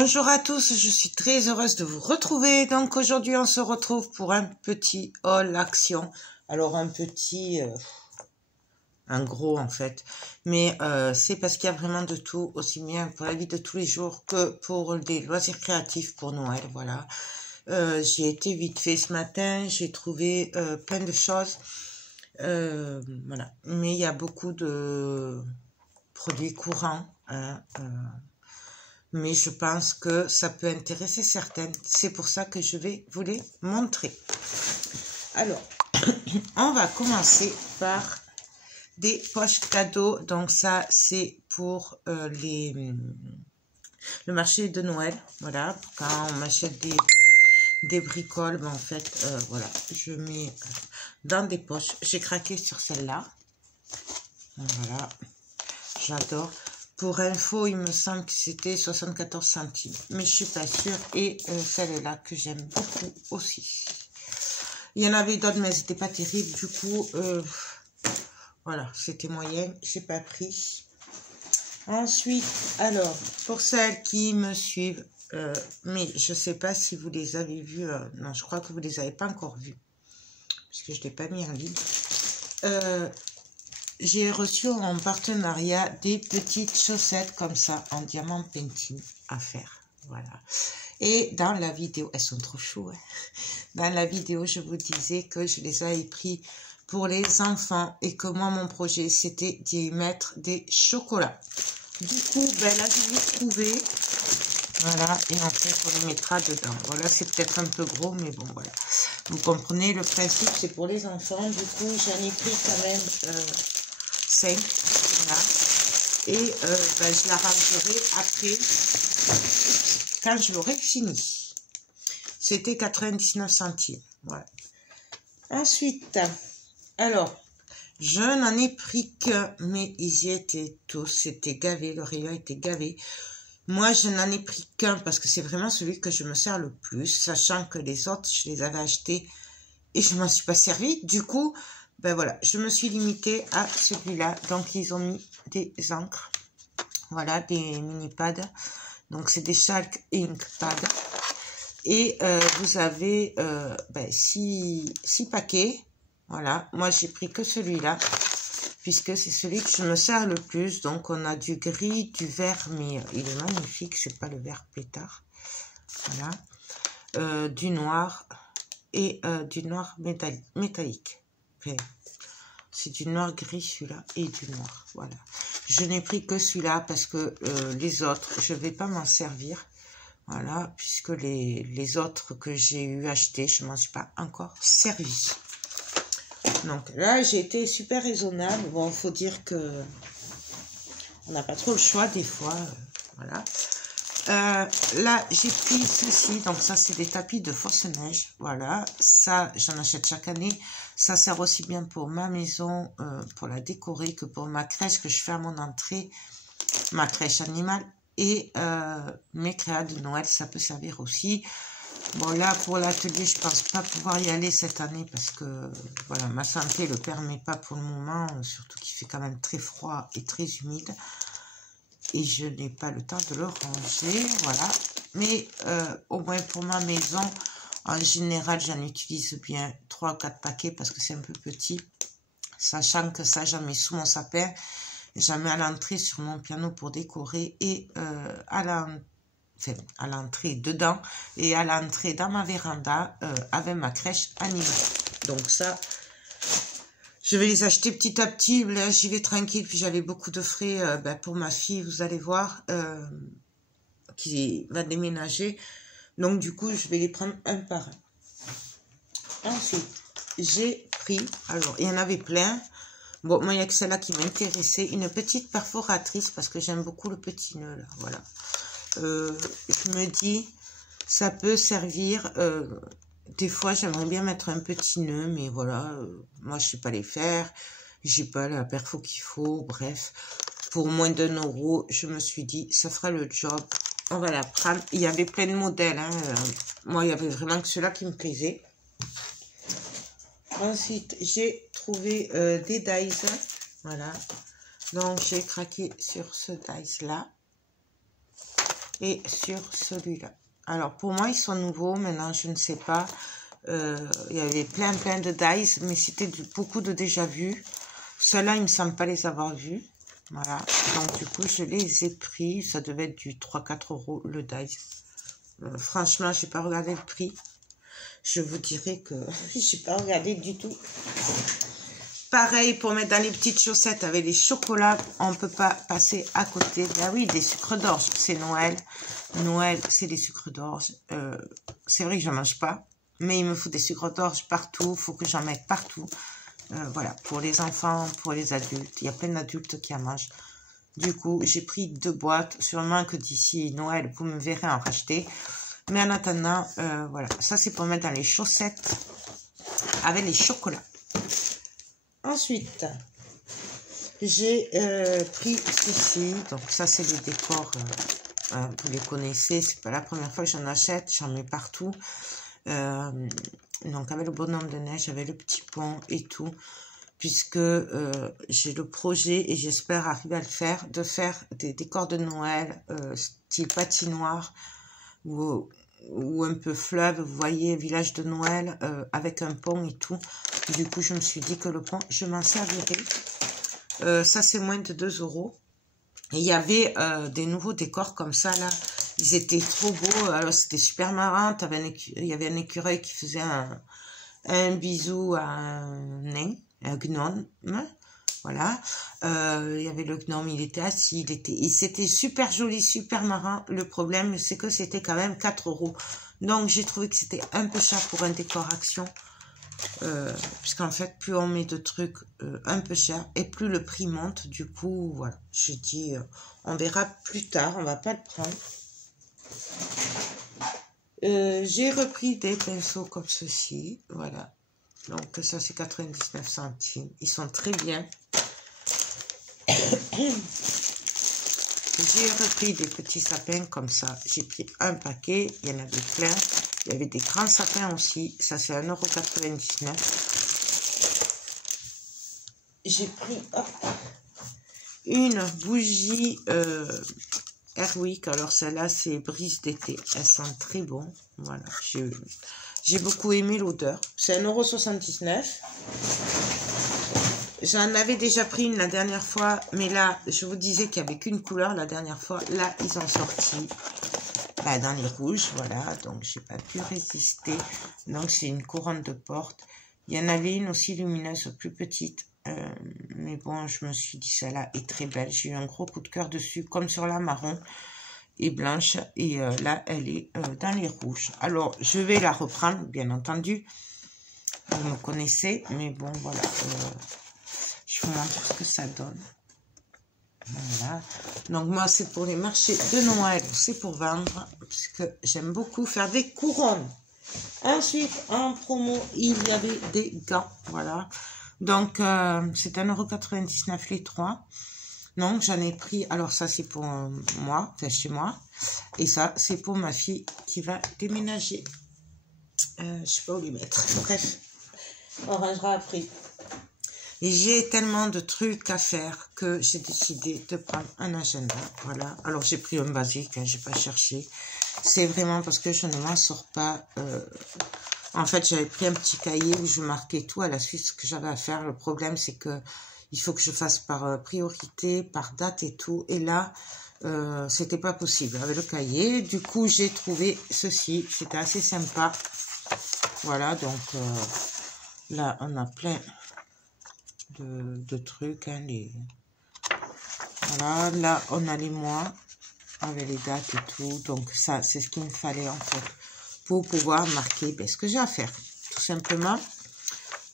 Bonjour à tous, je suis très heureuse de vous retrouver. Donc aujourd'hui on se retrouve pour un petit haul action. Alors un petit, un gros en fait. Mais c'est parce qu'il y a vraiment de tout, aussi bien pour la vie de tous les jours que pour les loisirs créatifs pour Noël, voilà. J'ai été vite fait ce matin, j'ai trouvé plein de choses. Voilà. Mais il y a beaucoup de produits courants, hein, mais je pense que ça peut intéresser certaines. C'est pour ça que je vais vous les montrer. Alors, on va commencer par des poches cadeaux. Donc ça, c'est pour le marché de Noël. Voilà, quand on m'achète des bricoles, ben en fait, voilà, je mets dans des poches. J'ai craqué sur celle-là. Voilà, j'adore. Pour info, il me semble que c'était 74 centimes. Mais je suis pas sûre. Et celle-là que j'aime beaucoup aussi. Il y en avait d'autres, mais c'était pas terrible. Du coup, voilà, c'était moyen. J'ai pas pris. Ensuite, alors, pour celles qui me suivent, mais je sais pas si vous les avez vues. Non, je crois que vous les avez pas encore vues. Parce que je l'ai pas mis en ligne. J'ai reçu en partenariat des petites chaussettes comme ça en diamant painting à faire. Voilà. Et dans la vidéo, elles sont trop choues. Hein. Dans la vidéo, je vous disais que je les avais pris pour les enfants et que moi, mon projet, c'était d'y mettre des chocolats. Du coup, ben là, je vais trouver. Voilà. Et en fait, on les mettra dedans. Voilà, c'est peut-être un peu gros, mais bon, voilà. Vous comprenez, le principe, c'est pour les enfants. Du coup, j'en ai pris quand même 5, voilà. Et ben, je la rangerai après quand je l'aurai fini. C'était 99 centimes. Voilà. Ensuite, alors, je n'en ai pris qu'un, mais ils y étaient tous. C'était gavé, le rayon était gavé. Moi, je n'en ai pris qu'un parce que c'est vraiment celui que je me sers le plus, sachant que les autres, je les avais achetés et je ne m'en suis pas servi. Du coup, ben voilà, je me suis limitée à celui-là. Donc, ils ont mis des encres. Voilà, des mini pads. Donc, c'est des Chalk Ink Pads. Et vous avez 6 paquets. Voilà, moi, j'ai pris que celui-là, puisque c'est celui que je me sers le plus. Donc, on a du gris, du vert, mais il est magnifique. C'est pas le vert pétard. Voilà. Du noir et du noir métallique. Enfin, c'est du noir gris celui-là et du noir. Voilà. Je n'ai pris que celui-là parce que les autres, je ne vais pas m'en servir. Voilà, puisque les autres que j'ai eu achetés, je ne m'en suis pas encore servi. Donc là, j'ai été super raisonnable. Bon, il faut dire que on n'a pas trop le choix des fois. Voilà. Là, j'ai pris ceci. Donc ça, c'est des tapis de fausse neige. Voilà. Ça, j'en achète chaque année. Ça sert aussi bien pour ma maison, pour la décorer, que pour ma crèche que je fais à mon entrée. Ma crèche animale. Et mes créas de Noël, ça peut servir aussi. Bon, là, pour l'atelier, je pense pas pouvoir y aller cette année parce que, voilà, ma santé le permet pas pour le moment. Surtout qu'il fait quand même très froid et très humide. Et je n'ai pas le temps de le ranger, voilà. Mais au moins pour ma maison, en général, j'en utilise bien 3 ou 4 paquets parce que c'est un peu petit. Sachant que ça, j'en mets sous mon sapin. J'en mets à l'entrée sur mon piano pour décorer et à l'entrée dedans et à l'entrée dans ma véranda avec ma crèche animale. Donc ça... Je vais les acheter petit à petit. Là, j'y vais tranquille. Puis j'avais beaucoup de frais pour ma fille, vous allez voir, qui va déménager. Donc, du coup, je vais les prendre un par un. Ensuite, j'ai pris, alors, il y en avait plein. Bon, moi, il n'y a que celle-là qui m'intéressait. Une petite perforatrice parce que j'aime beaucoup le petit nœud, là. Voilà. Je me dis, ça peut servir... des fois, j'aimerais bien mettre un petit nœud, mais voilà, moi, je sais pas les faire. J'ai pas la perfo qu'il faut, bref. Pour moins d'1 €, je me suis dit, ça fera le job. On va la prendre. Il y avait plein de modèles, hein. Moi, il y avait vraiment que ceux-là qui me plaisaient. Ensuite, j'ai trouvé des dies. Voilà. Donc, j'ai craqué sur ce dies-là. et sur celui-là. Alors, pour moi, ils sont nouveaux. Maintenant, je ne sais pas. Il y avait plein de dies, mais c'était beaucoup de déjà vus. Ceux-là, il me semble pas les avoir vus. Voilà. Donc, du coup, je les ai pris. Ça devait être du 3-4 € le dies. Franchement, j'ai pas regardé le prix. Je vous dirais que j'ai pas regardé du tout. Pareil, pour mettre dans les petites chaussettes avec les chocolats, on ne peut pas passer à côté. Ben oui, des sucres d'orge, c'est Noël. Noël, c'est des sucres d'orge. C'est vrai que je n'en mange pas, mais il me faut des sucres d'orge partout. Il faut que j'en mette partout. Voilà, pour les enfants, pour les adultes. Il y a plein d'adultes qui en mangent. Du coup, j'ai pris 2 boîtes. Sûrement que d'ici Noël, vous me verrez en racheter. Mais en attendant, voilà. Ça, c'est pour mettre dans les chaussettes avec les chocolats. Ensuite, j'ai pris ceci. Donc, ça, c'est les décors. Vous les connaissez. C'est pas la première fois que j'en achète. J'en mets partout. Donc, avec le bonhomme de neige, avec le petit pont et tout. Puisque j'ai le projet, et j'espère arriver à le faire, de faire des décors de Noël, style patinoire, ou un peu fleuve, vous voyez, village de Noël, avec un pont et tout. Du coup, je me suis dit que le pont, je m'en servirai. Ça, c'est moins de 2 €. Et il y avait des nouveaux décors comme ça, là. Ils étaient trop beaux. Alors, c'était super marrant. Il y avait un écureuil qui faisait un bisou à un nain, un gnome. Voilà. Il y avait le gnome, il était assis. C'était super joli, super marrant. Le problème, c'est que c'était quand même 4 €. Donc, j'ai trouvé que c'était un peu cher pour un décor action. Puisqu'en fait, plus on met de trucs un peu chers et plus le prix monte. Du coup, voilà. J'ai dit, on verra plus tard. On va pas le prendre. J'ai repris des pinceaux comme ceci. Voilà. Donc, ça, c'est 99 centimes. Ils sont très bien. J'ai repris des petits sapins comme ça. J'ai pris un paquet. Il y en avait plein. Il y avait des grands sapins aussi. Ça, c'est 1,99 €. J'ai pris une bougie Airwick. Alors, celle-là, c'est brise d'été. Elle sent très bon. Voilà. J'ai beaucoup aimé l'odeur. C'est 1,79 €. J'en avais déjà pris une la dernière fois. Mais là, je vous disais qu'il n'y avait qu'une couleur la dernière fois. Là, ils ont sorti dans les rouges. Voilà. Donc, j'ai pas pu résister. Donc, c'est une couronne de porte. Il y en avait une aussi lumineuse, plus petite. Mais bon, je me suis dit, celle-là est très belle. J'ai eu un gros coup de cœur dessus, comme sur la marron et blanche. Et là, elle est dans les rouges. Alors, je vais la reprendre, bien entendu. Vous me connaissez, mais bon, voilà. Je vous montre ce que ça donne. Voilà. Donc, moi, c'est pour les marchés de Noël. C'est pour vendre, parce que j'aime beaucoup faire des couronnes. Ensuite, en promo, il y avait des gants. Voilà. Donc, c'est 1,99 € les 3. Donc, j'en ai pris. Alors, ça, c'est pour moi, enfin, chez moi. Et ça, c'est pour ma fille qui va déménager. Je sais pas où les mettre. Bref, on rangera après. Et j'ai tellement de trucs à faire que j'ai décidé de prendre un agenda. Voilà. Alors, j'ai pris un basique, hein, j'ai pas cherché. C'est vraiment parce que je ne m'en sors pas. En fait, j'avais pris un petit cahier où je marquais tout à la suite ce que j'avais à faire. Le problème, c'est que il faut que je fasse par priorité, par date et tout. Et là, c'était pas possible avec le cahier. Du coup, j'ai trouvé ceci. C'était assez sympa. Voilà, donc là, on a plein de trucs. Hein, Voilà, là, on a les mois avec les dates et tout. Donc, ça, c'est ce qu'il me fallait, en fait, pour pouvoir marquer ce que j'ai à faire, tout simplement.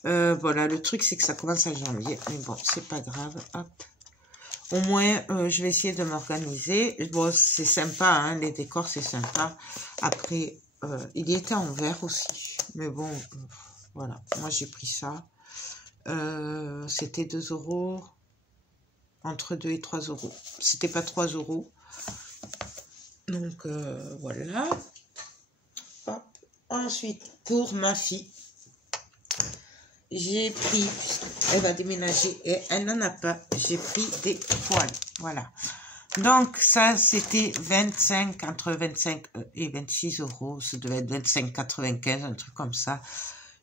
Voilà, le truc, c'est que ça commence à janvier. Mais bon, c'est pas grave. Hop. Au moins, je vais essayer de m'organiser. Bon, c'est sympa, hein, les décors, c'est sympa. Après, il y était en vert aussi. Mais bon, voilà. Moi, j'ai pris ça. C'était 2 €. Entre 2 et 3 €. C'était pas 3 €. Donc, voilà. Hop. Ensuite, pour ma fille, j'ai pris, elle va déménager et elle n'en a pas, j'ai pris des poils. Voilà. Donc, ça, c'était 25, entre 25 et 26 euros. Ça devait être 25,95, un truc comme ça.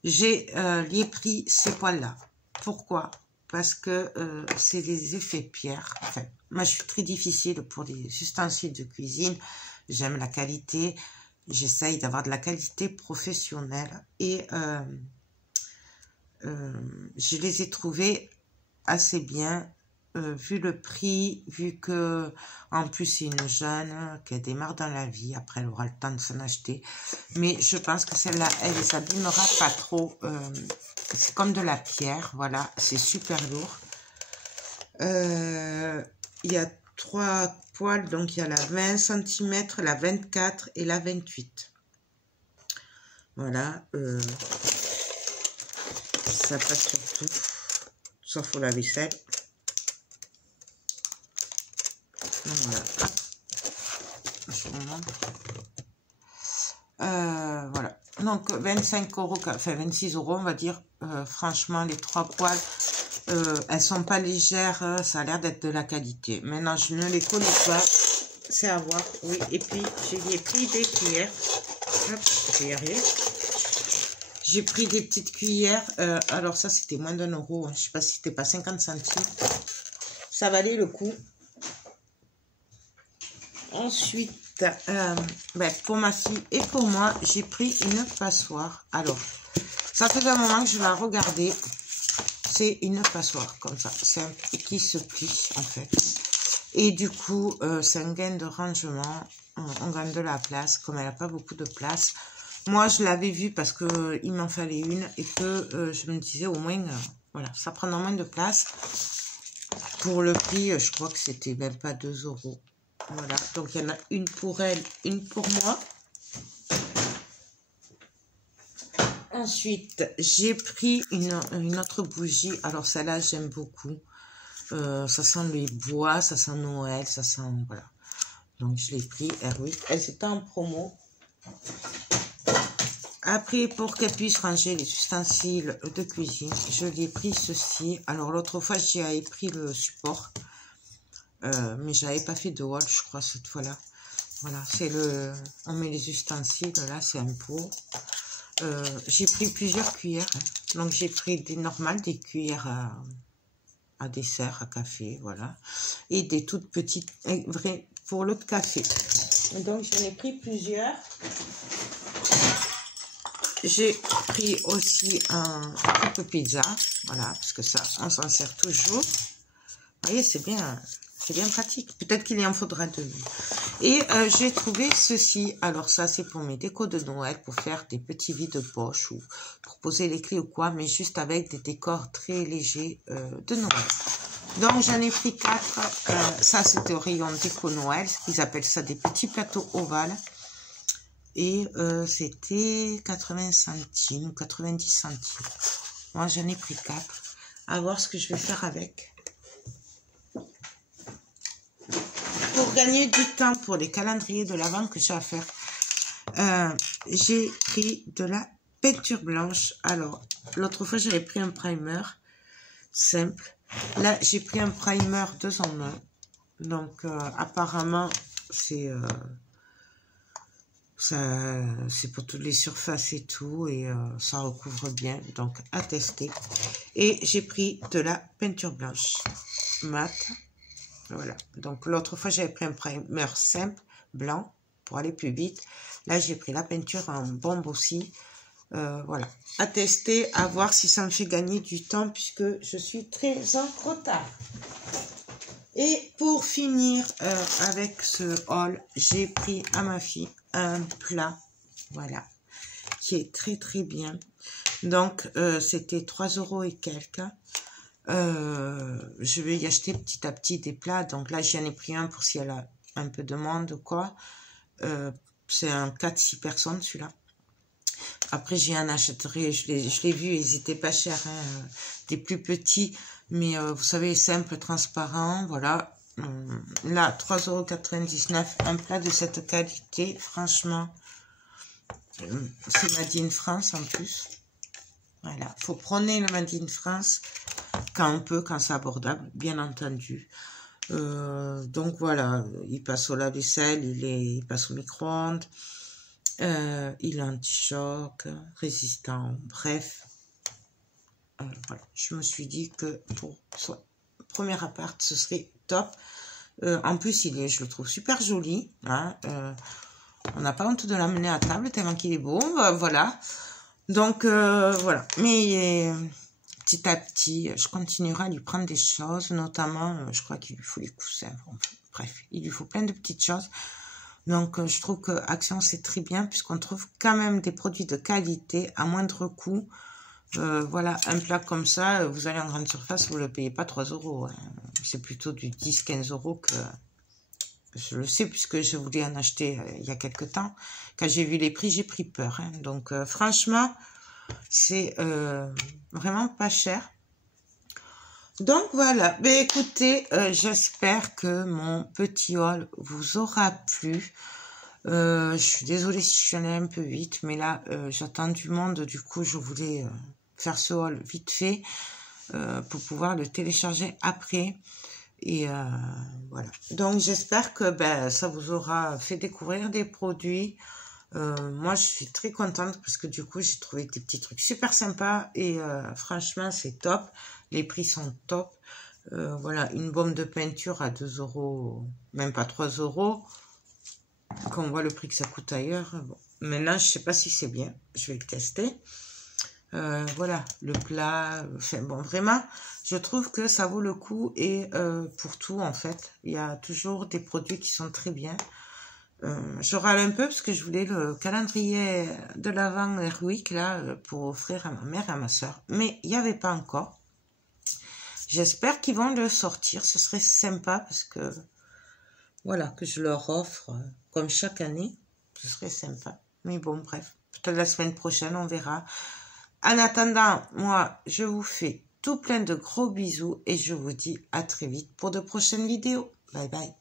J'ai pris ces poils-là. Pourquoi? Parce que c'est des effets pierre. Enfin, moi, je suis très difficile pour les ustensiles de cuisine. J'aime la qualité. J'essaye d'avoir de la qualité professionnelle. Et je les ai trouvés assez bien. Vu le prix, vu que en plus c'est une jeune qui démarre dans la vie, après elle aura le temps de s'en acheter, mais je pense que celle-là, elle les abîmera pas trop. C'est comme de la pierre, voilà, c'est super lourd. Il y a 3 poils, donc il y a la 20 cm, la 24 et la 28. Voilà, ça passe sur tout, sauf pour la vaisselle. Voilà, donc 25 euros, enfin 26 euros on va dire. Franchement, les 3 poils, elles sont pas légères, ça a l'air d'être de la qualité. Maintenant, je ne les connais pas, c'est à voir. Oui, et puis j'ai pris des cuillères. Hop, je vais y arriver. J'ai pris des petites cuillères. Alors ça, c'était moins d'1 euro. Je sais pas si c'était pas 50 centimes. Ça valait le coup. Ensuite, pour ma fille et pour moi, j'ai pris une passoire. Alors, ça fait un moment que je la regardais. C'est une passoire comme ça, simple, et qui se plie en fait. Et du coup, c'est un gain de rangement. On gagne de la place, comme elle n'a pas beaucoup de place. Moi, je l'avais vue parce que il m'en fallait une et que je me disais au moins, voilà, ça prendra moins de place. Pour le prix, je crois que c'était même pas 2 euros. Voilà, donc il y en a une pour elle, une pour moi. Ensuite, j'ai pris une autre bougie. Alors celle-là, j'aime beaucoup. Ça sent les bois, ça sent Noël, ça sent... Voilà. Donc je l'ai pris, R8. Elle était en promo. Après, pour qu'elle puisse ranger les ustensiles de cuisine, je l'ai pris ceci. Alors l'autre fois, j'avais pris le support. Mais j'avais pas fait de haul, je crois, cette fois-là. Voilà, c'est le... On met les ustensiles, là, c'est un pot. J'ai pris plusieurs cuillères. Hein. Donc, j'ai pris des normales, des cuillères à dessert, à café, voilà. Et des toutes petites, vraies, pour le café. Donc, j'en ai pris plusieurs. J'ai pris aussi un coupe pizza, voilà, parce que ça, on s'en sert toujours. Vous voyez, c'est bien pratique. Peut-être qu'il y en faudra deux. Et j'ai trouvé ceci. Alors ça, c'est pour mes décos de Noël, pour faire des petits vides de poche ou pour poser les clés ou quoi, mais juste avec des décors très légers de Noël. Donc j'en ai pris 4. Ça, c'était au rayon déco Noël. Ils appellent ça des petits plateaux ovales. Et c'était 80 centimes ou 90 centimes. Moi, j'en ai pris 4. À voir ce que je vais faire avec. Pour gagner du temps pour les calendriers de l'Avent que j'ai à faire, j'ai pris de la peinture blanche. Alors, l'autre fois, j'avais pris un primer simple. Là, j'ai pris un primer 2 en 1. Donc, apparemment, c'est pour toutes les surfaces et tout. Et ça recouvre bien. Donc, à tester. Et j'ai pris de la peinture blanche mat. Voilà, donc l'autre fois j'avais pris un primer simple, blanc, pour aller plus vite. Là j'ai pris la peinture en bombe aussi. Voilà, à tester, à voir si ça me fait gagner du temps puisque je suis très en retard. Et pour finir avec ce haul, j'ai pris à ma fille un plat, voilà, qui est très très bien. Donc c'était 3 € et quelques. Je vais y acheter petit à petit des plats. Donc là, j'en ai pris un pour si elle a un peu de monde ou quoi. C'est un 4-6 personnes, celui-là. Après, j'y en achèterai. Je l'ai vu, ils étaient pas chers. Hein, des plus petits. Mais vous savez, simple, transparent. Voilà. Là, 3,99 €. Un plat de cette qualité. Franchement, c'est Made in France en plus. Voilà. Faut prôner le Made in France. Quand on peut, quand c'est abordable, bien entendu. Donc voilà, il passe au lave-vaisselle, il passe au micro-ondes, il est anti-choc, résistant, bref. Voilà. Je me suis dit que pour son premier appart, ce serait top. En plus, je le trouve super joli. Hein, on n'a pas honte de l'amener à table tellement qu'il est beau. Voilà. Donc, voilà. Mais petit à petit, je continuerai à lui prendre des choses. Notamment, je crois qu'il lui faut les coussins. Bon, bref, il lui faut plein de petites choses. Donc, je trouve que Action, c'est très bien puisqu'on trouve quand même des produits de qualité à moindre coût. Voilà, un plat comme ça, vous allez en grande surface, vous ne le payez pas 3 €. Hein. C'est plutôt du 10-15 € que... Je le sais puisque je voulais en acheter il y a quelques temps. Quand j'ai vu les prix, j'ai pris peur. Hein. Donc, franchement, c'est vraiment pas cher. Donc, voilà. Mais écoutez, j'espère que mon petit haul vous aura plu. Je suis désolée si je suis allée un peu vite, mais là, j'attends du monde. Du coup, je voulais faire ce haul vite fait pour pouvoir le télécharger après. Et voilà. Donc, j'espère que ça vous aura fait découvrir des produits. Moi, je suis très contente parce que du coup, j'ai trouvé des petits trucs super sympas. Et franchement, c'est top. Les prix sont top. Voilà, une bombe de peinture à 2 €, même pas 3 €. Quand on voit le prix que ça coûte ailleurs. Bon. Maintenant, je sais pas si c'est bien. Je vais le tester. Voilà, le plat. Enfin, bon, vraiment, je trouve que ça vaut le coup. Et pour tout, en fait, il y a toujours des produits qui sont très bien. Je râle un peu parce que je voulais le calendrier de l'Avent Airwick, là, pour offrir à ma mère et à ma soeur. Mais il n'y avait pas encore. J'espère qu'ils vont le sortir. Ce serait sympa parce que... Voilà, que je leur offre comme chaque année. Ce serait sympa. Mais bon, bref. Peut-être la semaine prochaine, on verra. En attendant, moi, je vous fais tout plein de gros bisous et je vous dis à très vite pour de prochaines vidéos. Bye bye.